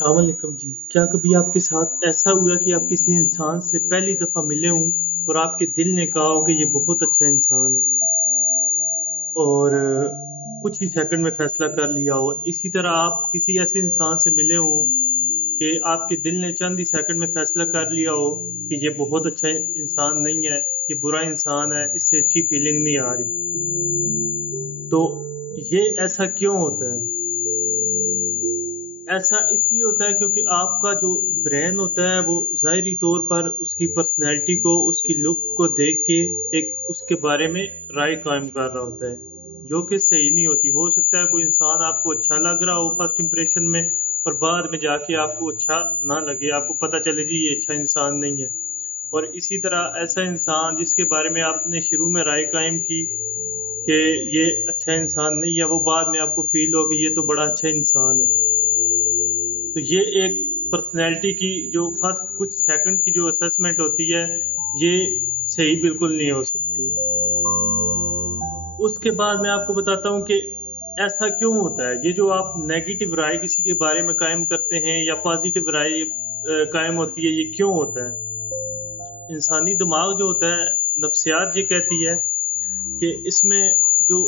अस्सलाम वालेकुम जी। क्या कभी आपके साथ ऐसा हुआ कि आप किसी इंसान से पहली दफ़ा मिले हों और आपके दिल ने कहा हो कि ये बहुत अच्छा इंसान है और कुछ ही सेकंड में फ़ैसला कर लिया हो? इसी तरह आप किसी ऐसे इंसान से मिले हों कि आपके दिल ने चंद ही सेकंड में फ़ैसला कर लिया हो कि ये बहुत अच्छा इंसान नहीं है, ये बुरा इंसान है, इससे अच्छी फीलिंग नहीं आ रही। तो ये ऐसा क्यों होता है? ऐसा इसलिए होता है क्योंकि आपका जो ब्रेन होता है वो ज़ाहिरी तौर पर उसकी पर्सनैलिटी को, उसकी लुक को देख के एक उसके बारे में राय कायम कर रहा होता है, जो कि सही नहीं होती। हो सकता है कोई इंसान आपको अच्छा लग रहा हो फर्स्ट इंप्रेशन में और बाद में जाके आपको अच्छा ना लगे, आपको पता चले जी ये अच्छा इंसान नहीं है। और इसी तरह ऐसा इंसान जिसके बारे में आपने शुरू में राय कायम की कि ये अच्छा इंसान नहीं है, वो बाद में आपको फ़ील हो कि ये तो बड़ा अच्छा इंसान है। तो ये एक पर्सनैलिटी की जो फर्स्ट कुछ सेकंड की जो असेसमेंट होती है, ये सही बिल्कुल नहीं हो सकती। उसके बाद मैं आपको बताता हूँ कि ऐसा क्यों होता है? ये जो आप नेगेटिव राय किसी के बारे में कायम करते हैं या पॉज़िटिव राय कायम होती है, ये क्यों होता है? इंसानी दिमाग जो होता है, नफ्सियात ये कहती है कि इसमें जो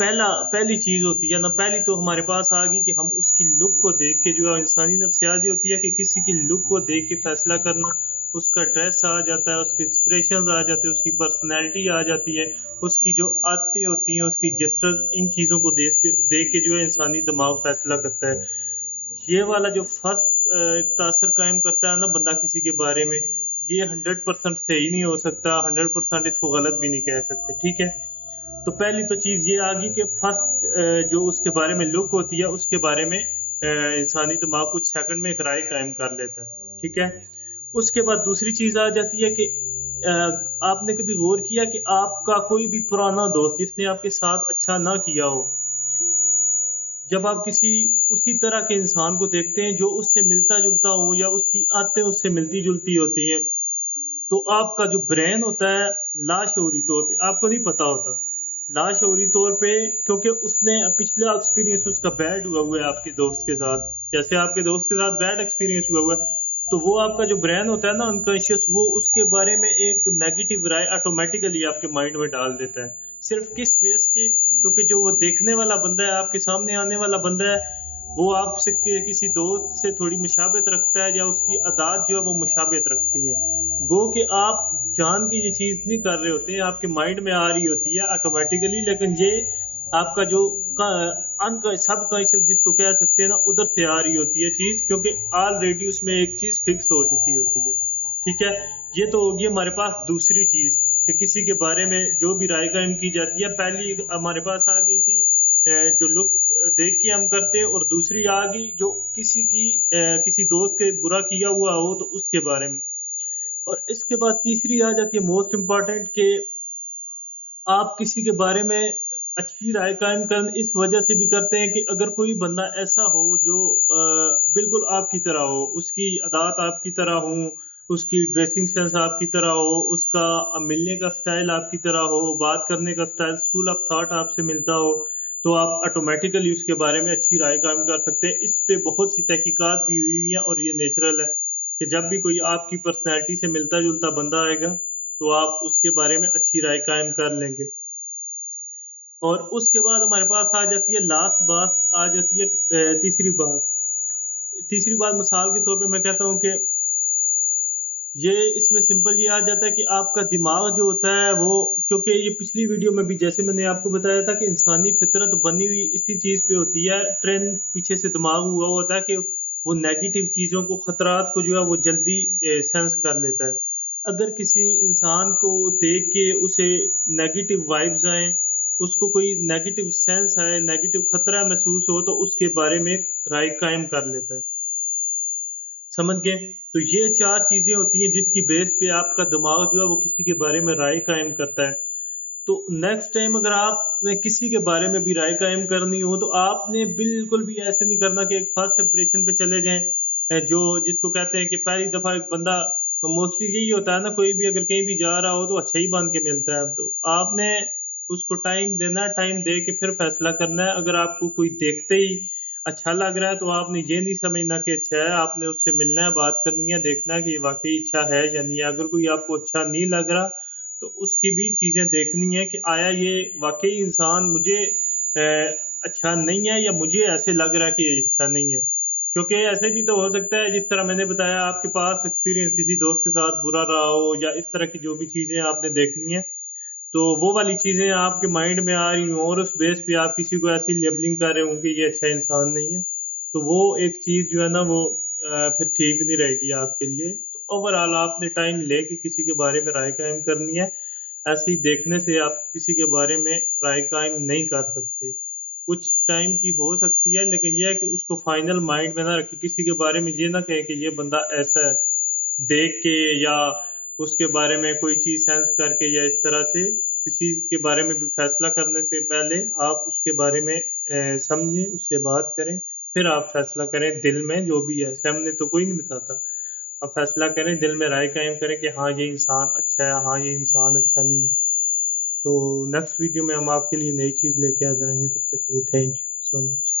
पहली चीज़ होती है ना, पहली तो हमारे पास आ गई कि हम उसकी लुक को देख के जो है इंसानी नफ्सियात ये होती है कि किसी की लुक को देख के फ़ैसला करना, उसका ड्रेस आ जाता है, उसके एक्सप्रेशंस आ जाते हैं, उसकी पर्सनैलिटी आ जाती है, उसकी जो आदतें होती हैं, उसकी जेस्चर इन चीज़ों को देख के जो है इंसानी दिमाग फ़ैसला करता है। ये वाला जो फर्स्ट एक तासर कायम करता है ना बंदा किसी के बारे में, ये 100% सही नहीं हो सकता, 100% इसको गलत भी नहीं कह सकते, ठीक है? तो पहली तो चीज़ ये आ गई कि फर्स्ट जो उसके बारे में लुक होती है, उसके बारे में इंसानी दिमाग कुछ सेकंड में एक राय कायम कर लेता है, ठीक है? उसके बाद दूसरी चीज़ आ जाती है कि आपने कभी गौर किया कि आपका कोई भी पुराना दोस्त जिसने आपके साथ अच्छा ना किया हो, जब आप किसी उसी तरह के इंसान को देखते हैं जो उससे मिलता-जुलता हो या उसकी आदतें उससे मिलती-जुलती होती हैं, तो आपका जो ब्रेन होता है लाशऊरी तौर पे आपको नहीं पता होता। लाशऊरी तौर पे क्योंकि उसने पिछला एक्सपीरियंस उसका बैड हुआ है आपके दोस्त के साथ। जैसे आपके दोस्त के साथ बैड एक्सपीरियंस हुआ है, तो वो आपका जो ब्रेन होता है ना अनकॉन्शियस वो उसके बारे में एक नेगेटिव राय ऑटोमैटिकली आपके माइंड में डाल देता है। सिर्फ़ किस बेस के क्योंकि जो वो देखने वाला बंदा है, आपके सामने आने वाला बंदा है, वो आपसे किसी दोस्त से थोड़ी मुशाबिहत रखता है या उसकी आदत जो है वो मुशाबिहत रखती है। गो कि आप जान के ये चीज़ नहीं कर रहे होते हैं, आपके माइंड में आ रही होती है ऑटोमैटिकली लेकिन ये आपका जो का सबकॉन्शियस जिसको कह सकते हैं ना, उधर से आ रही होती है चीज़ क्योंकि ऑलरेडी उसमें एक चीज़ फिक्स हो चुकी होती है। ठीक है? ये तो होगी हमारे पास दूसरी चीज़ कि किसी के बारे में जो भी राय कायम की जाती है, पहली हमारे पास आ गई थी जो लुक देख के हम करते हैं और दूसरी आ गई जो किसी दोस्त के बुरा किया हुआ हो तो उसके बारे में। और इसके बाद तीसरी आ जाती है मोस्ट इम्पोर्टेंट कि आप किसी के बारे में अच्छी राय कायम कर इस वजह से भी करते हैं कि अगर कोई बंदा ऐसा हो जो बिल्कुल आपकी तरह हो, उसकी आदत आपकी तरह हों, उसकी ड्रेसिंग सेंस आपकी तरह हो, उसका मिलने का स्टाइल आपकी तरह हो, बात करने का स्टाइल, स्कूल ऑफ थॉट आपसे मिलता हो, तो आप ऑटोमैटिकली उसके बारे में अच्छी राय कायम कर सकते हैं। इस पे बहुत सी तहकीकात भी हुई हुई हैं और ये नेचुरल है कि जब भी कोई आपकी पर्सनैलिटी से मिलता-जुलता बंदा आएगा, तो आप उसके बारे में अच्छी राय कायम कर लेंगे। और उसके बाद हमारे पास आ जाती है लास्ट बात आ जाती है तीसरी बात। तीसरी बात मिसाल के तौर पे मैं कहता हूँ कि ये इसमें सिंपल ये आ जाता है कि आपका दिमाग जो होता है वो क्योंकि ये पिछली वीडियो में भी जैसे मैंने आपको बताया था कि इंसानी फितरत बनी हुई इसी चीज़ पे होती है, ट्रेंड पीछे से दिमाग हुआ होता है कि वो नेगेटिव चीज़ों को, खतरात को जो है वो जल्दी सेंस कर लेता है। अगर किसी इंसान को देख के उसे नेगेटिव वाइब्स आएँ, उसको कोई नेगेटिव सेंस आए, नेगेटिव खतरा महसूस हो तो उसके बारे में एक राय कायम कर लेता है। समझ गए? तो ये 4 चीज़ें होती हैं जिसकी बेस पे आपका दिमाग जो है वो किसी के बारे में राय कायम करता है। तो नेक्स्ट टाइम अगर आपने किसी के बारे में भी राय कायम करनी हो तो आपने बिल्कुल भी ऐसे नहीं करना कि एक फर्स्ट इंप्रेशन पे चले जाएँ। जो जिसको कहते हैं कि पहली दफ़ा एक बंदा मोस्टली यही होता है ना कोई भी अगर कहीं भी जा रहा हो तो अच्छा ही बन के मिलता है अब तो। आपने उसको टाइम देना है, टाइम दे के फिर फैसला करना है। अगर आपको कोई देखते ही अच्छा लग रहा है तो आपने ये नहीं समझना कि अच्छा है, आपने उससे मिलना है, बात करनी है, देखना है कि ये वाक़ई अच्छा है या नहीं है। अगर कोई आपको अच्छा नहीं लग रहा, तो उसकी भी चीज़ें देखनी है कि आया ये वाक़ई इंसान मुझे अच्छा नहीं है या मुझे ऐसे लग रहा है कि ये अच्छा नहीं है। क्योंकि ऐसे भी तो हो सकता है जिस तरह मैंने बताया आपके पास एक्सपीरियंस किसी दोस्त के साथ बुरा रहा हो या इस तरह की जो भी चीज़ें आपने देखनी है, तो वो वाली चीज़ें आपके माइंड में आ रही हों और उस बेस पे आप किसी को ऐसी लेबलिंग कर रहे हों कि ये अच्छा इंसान नहीं है, तो वो एक चीज़ जो है ना वो फिर ठीक नहीं रहेगी आपके लिए। तो ओवरऑल आपने टाइम लेके किसी के बारे में राय कायम करनी है। ऐसे ही देखने से आप किसी के बारे में राय कायम नहीं कर सकते। कुछ टाइम की हो सकती है लेकिन ये है कि उसको फाइनल माइंड में ना रखें, किसी के बारे में ये ना कहें कि ये बंदा ऐसा है। देख के या उसके बारे में कोई चीज़ सेंस करके या इस तरह से किसी के बारे में भी फैसला करने से पहले आप उसके बारे में समझें, उससे बात करें, फिर आप फैसला करें दिल में जो भी है, सामने तो कोई नहीं बताता। आप फैसला करें, दिल में राय कायम करें कि हाँ, ये इंसान अच्छा है, हाँ, ये इंसान अच्छा नहीं है। तो नेक्स्ट वीडियो में हम आपके लिए नई चीज़ लेके आ जाएँगे, तब तक के लिए थैंक यू सो मच।